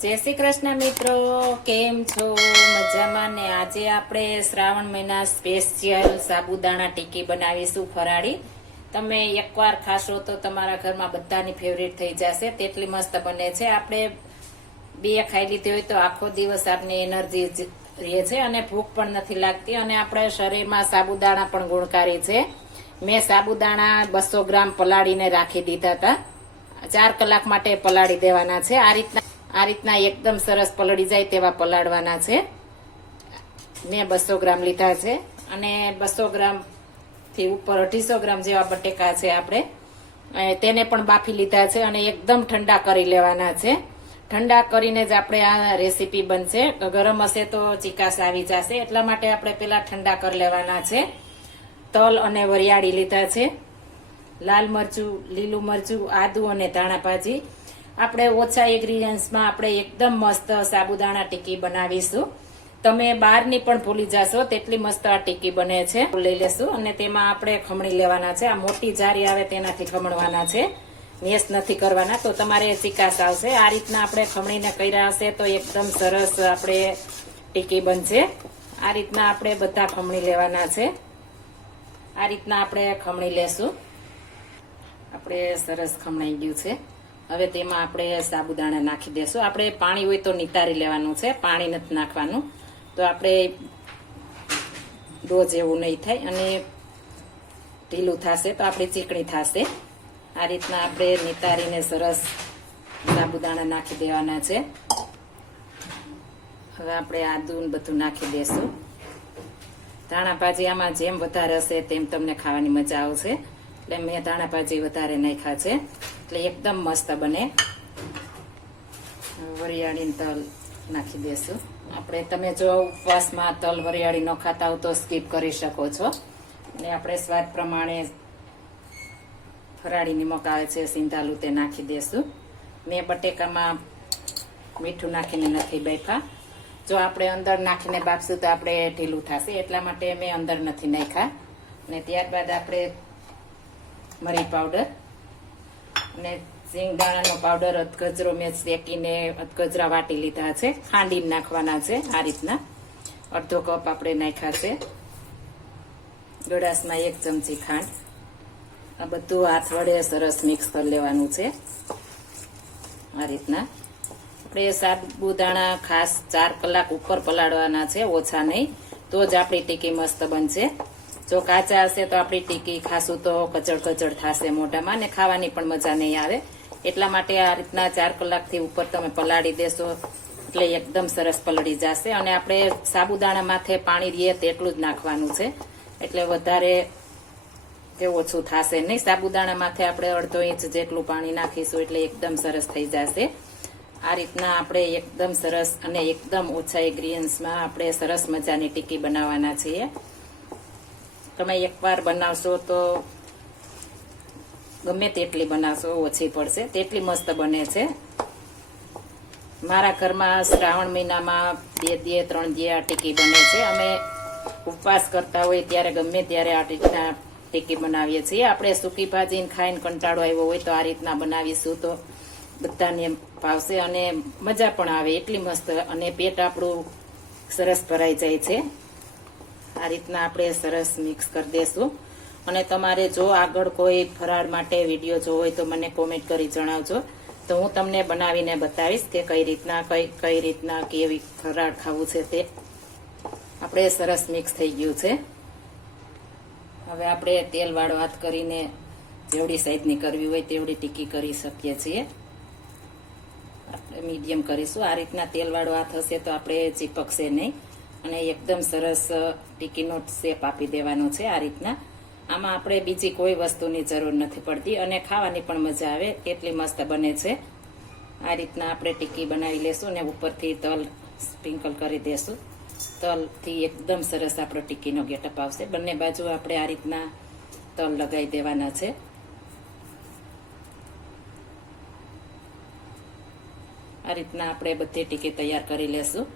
जय श्री कृष्ण मित्रों, केम छो? मजामां ने આજે આપણે શ્રાવણ મહિના સ્પેશિયલ સાબુદાણા ટીકી બનાવીશું ફરાળી। તમે એકવાર ખાશો તો તમારા ઘરમાં બધાની ફેવરિટ થઈ જશે, તેટલી મસ્ત બને છે। આપણે બે ખાઈ લીધી હોય તો આખો દિવસ આપને એનર્જી રહે છે અને ભૂખ પણ નથી લાગતી અને આપણા શરીરમાં સાબુદાણા પણ ગુણકારી છે। મેં સાબુદાણા 200 ગ્રામ પલાળીને રાખી દીધા હતા। 4 કલાક માટે પલાળી દેવાના છે। આ રીતના એકદમ સરસ પલળી જાય તેવા પલાળવાના છે। મેં 200 ગ્રામ લીધા છે અને 200 ગ્રામ થી ઉપર 250 ગ્રામ જેવા બટેકા છે આપણે તેને પણ બાફી લીધા છે અને એકદમ ઠંડા કરી લેવાના છે। ઠંડા કરીને જ આપણે આ રેસીપી બનશે। ગરમ હશે તો ચીકાશ આવી જશે, એટલા માટે આપણે પેલા ઠંડા કરી લેવાના છે। તલ અને વરિયાળી લીધા છે, લાલ મરચું, લીલું મરચું, આદુ અને ધાણા ભાજી। આપણે ઓછા ઇન્ગ્રીડિયન્ટ્સમાં આપણે એકદમ મસ્ત સાબુદાણા ટીકી બનાવીશું। તમે બહારની પણ ભૂલી જશો તેટલી મસ્ત આ ટીકી બને છે। લઈ લેશું અને તેમાં આપણે ખમણી લેવાના છે। આ મોટી જારી આવે તેનાથી ખમણવાના છે, મેસ નથી કરવાના, તો તમારે ચીકાશ આવશે। આ રીતના આપણે ખમણીને કર્યા હશે તો એકદમ સરસ આપણે ટીકી બનશે। આ રીતના આપણે બધા ખમણી લેવાના છે। આ રીતના આપણે ખમણી લેશું। આપણે સરસ ખમણાઈ ગયું છે। હવે તેમાં આપણે સાબુદાણા નાખી દેશું। આપણે પાણી હોય તો નિતારી લેવાનું છે, પાણી નથી નાખવાનું, તો આપણે ડો જેવું નહીં થાય અને ઢીલું થશે તો આપણી ચીકણી થશે। આ રીતના આપણે નિતારીને સરસ સાબુદાણા નાખી દેવાના છે। હવે આપણે આદુ ને બધું નાખી દેશું। ધાણા ભાજી આમાં જેમ વધારે હશે તેમ તમને ખાવાની મજા આવશે, એટલે મેં ધાણા ભાજી વધારે નાખ્યા છે, એટલે એકદમ મસ્ત બને। વરિયાળી તલ નાખી દેશું આપણે। તમે જો ઉપવાસમાં તલ વરિયાળી ન ખાતા હો તો સ્કીપ કરી શકો છો। અને આપણે સ્વાદ પ્રમાણે ફરાળી નિમક આવે છે સિંધાલું, તે નાખી દેશું। મેં બટેકામાં મીઠું નાખીને નથી બાફ્યા, જો આપણે અંદર નાખીને બાફશું તો આપણે ઢીલું થશે, એટલા માટે મેં અંદર નથી નાખ્યા। અને ત્યારબાદ આપણે મરી પાવડર અને સિંગદાણાનો પાવડર, અધગજરો મેં શેકીને અધગજરા વાટી લીધા છે, ખાંડીને નાખવાના છે। આ રીતના અડધો કપ આપણે નાખ્યા છે। ગળાસમાં 1 ચમચી ખાંડ। આ બધું હાથ વડે સરસ મિક્સ કરી લેવાનું છે। આ રીતના આપણે સાબુદાણા ખાસ 4 કલાક ઉપર પલાળવાના છે, ઓછા નહીં, તો જ આપણી ટીકી મસ્ત બનશે। જો કાચા હશે તો આપણી ટીકી ખાશું તો કચડ કચડ થશે મોઢામાં અને ખાવાની પણ મજા નહીં આવે, એટલા માટે આ રીતના 4 કલાકથી ઉપર તમે પલાળી દેશો એટલે એકદમ સરસ પલળી જશે। અને આપણે સાબુદાણા માથે પાણી રહીએ તેટલું જ નાખવાનું છે, એટલે વધારે કે ઓછું થશે નહીં। સાબુદાણા માથે આપણે અડધો ઇંચ જેટલું પાણી નાખીશું એટલે એકદમ સરસ થઈ જશે। આ રીતના આપણે એકદમ સરસ અને એકદમ ઓછા ઇન્ગ્રીડિયન્ટ્સમાં આપણે સરસ મજાની ટીકી બનાવવાના છીએ। તમે એકવાર બનાવશો તો ગમે તેટલી બનાવશો ઓછી પડશે, તેટલી મસ્ત બને છે। મારા ઘરમાં શ્રાવણ મહિનામાં 2-3 દી આ ટીકી બને છે। અમે ઉપવાસ કરતા હોય ત્યારે ગમે ત્યારે આ રીતના ટીકી બનાવીએ છીએ। આપણે સૂકી ભાજીને ખાઈને કંટાળો આવ્યો હોય તો આ રીતના બનાવીશું તો બધાને ભાવશે અને મજા પણ આવે, એટલી મસ્ત, અને પેટ આપણું સરસ ભરાઈ જાય છે। આ રીતના આપણે સરસ મિક્સ કરી દેશું। અને તમારે જો આગળ કોઈ ફરાળ માટે વિડીયો જોવો હોય તો મને કોમેન્ટ કરી જણાવજો, તો હું તમને બનાવીને બતાવીશ કે કઈ રીતના કેવી ફરાળ ખાવું છે તે। આપણે સરસ મિક્સ થઈ ગયું છે। હવે આપણે તેલવાળો હાથ કરીને જેવડી સાઈઝની કરવી હોય તેવડી ટીકી કરી શકીએ છીએ। આપણે મીડિયમ કરીશું। આ રીતના તેલવાળો હાથ હશે તો આપણે ચીપકશે નહીં અને એકદમ સરસ ટીકીનો શેપ આપી દેવાનો છે। આ રીતના આમાં આપણે બીજી કોઈ વસ્તુની જરૂર નથી પડતી અને ખાવાની પણ મજા આવે, એટલી મસ્ત બને છે। આ રીતના આપણે ટીકી બનાવી લેશું ને ઉપરથી તલ સ્પ્રિંકલ કરી દેશું। તલથી એકદમ સરસ આપણો ટીકીનો ગેટઅપ આવશે। બંને બાજુ આપણે આ રીતના તલ લગાવી દેવાના છે। આ રીતના આપણે બધી ટીકી તૈયાર કરી લેશું।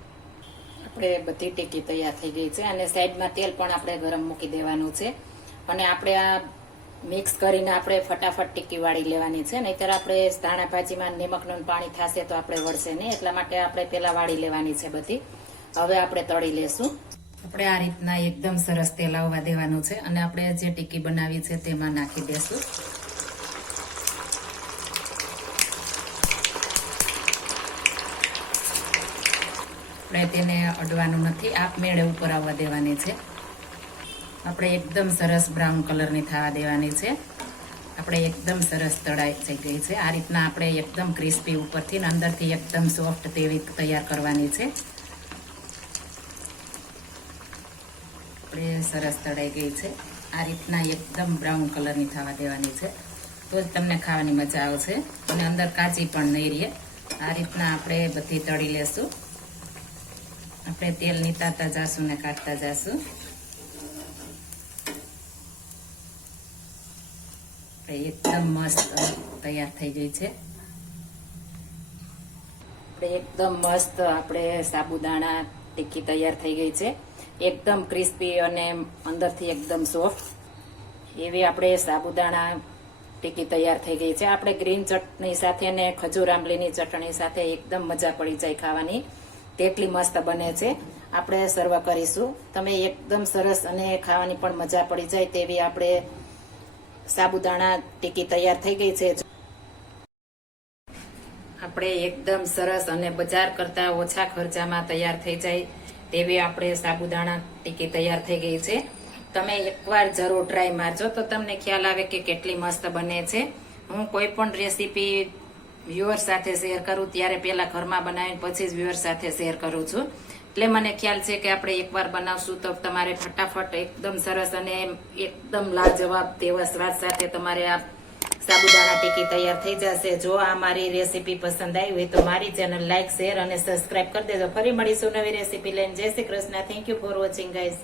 આપણે બધી ટીકી તૈયાર થઈ ગઈ છે અને સાઈડમાં તેલ પણ આપણે ગરમ મૂકી દેવાનું છે। અને આપણે આ મિક્સ કરીને આપણે ફટાફટ ટીકી વાળી લેવાની છે. નહીંતર આપણે ધાણા ભાજીમાં નમકનું પાણી થશે તો આપણે વળશે નહીં, એટલા માટે આપણે પેલા વાળી લેવાની છે બધી. હવે આપણે તળી લેશું. આપણે આ રીતના એકદમ સરસ તેલ આવવા દેવાનું છે અને આપણે જે ટીકી બનાવી છે તેમાં નાખી દેશું. આપણે તેને અડવાનું નથી, આપમેળે ઉપર આવવા દેવાની છે. આપણે એકદમ સરસ બ્રાઉન કલરની થવા દેવાની છે. આપણે એકદમ સરસ તળાઈ થઈ ગઈ છે. આ રીતના આપણે એકદમ ક્રિસ્પી ઉપરથી ને અંદરથી એકદમ સોફ્ટ તેવી તૈયાર કરવાની છે. આપણે સરસ તળાઈ ગઈ છે. આ રીતના એકદમ બ્રાઉન કલરની થવા દેવાની છે, તો જ તમને ખાવાની મજા આવશે અને અંદર કાચી પણ નહીં રહે. આ રીતના આપણે બધી તળી લેશું. આપણે તેલ નીતાતા જાશું ને કાઢતા જાશું. એકદમ મસ્ત તૈયાર થઈ ગઈ છે. આપણે એકદમ મસ્ત આપણે સાબુદાણા ટીકી તૈયાર થઈ ગઈ છે. એકદમ ક્રિસ્પી અને અંદરથી એકદમ સોફ્ટ એવી આપણે સાબુદાણા ટીકી તૈયાર થઈ ગઈ છે. આપણે ગ્રીન ચટણી સાથે ને ખજૂર આંબલીની ચટણી સાથે એકદમ મજા પડી જાય ખાવાની, તેટલી મસ્ત બને છે. આપણે સર્વ કરીશું. તમે એકદમ સરસ અને ખાવાની પણ મજા પડી જાય તેવી આપણે સાબુદાણા ટીકી તૈયાર થઈ ગઈ છે. આપણે એકદમ સરસ અને બજાર કરતા ઓછા ખર્ચામાં તૈયાર થઈ જાય તેવી આપણે સાબુદાણા ટીકી તૈયાર થઈ ગઈ છે. તમે એકવાર જરૂર ટ્રાય મારજો તો તમને ખ્યાલ આવે કે કેટલી મસ્ત બને છે. હું કોઈ પણ રેસીપી વ્યુઅર સાથે શેર કરું ત્યારે પહેલા ઘરમાં બનાવીને પછી જ વ્યુઅર સાથે શેર કરું છું. એટલે મને ખ્યાલ છે કે આપણે એકવાર બનાવશું તો તમારે ફટાફટ એકદમ સરસ અને એકદમ લાજવાબ તેવા સ્વાદ સાથે તમારે આ સાબુદાણા ટીકી તૈયાર થઈ જશે. જો આ મારી રેસીપી પસંદ આવી હોય તો મારી ચેનલ લાઈક, શેર અને સબસ્ક્રાઇબ કરી દેજો. ફરી મળીશું નવી રેસીપી લઈને. જય Shri Krishna. Thank you for watching guys.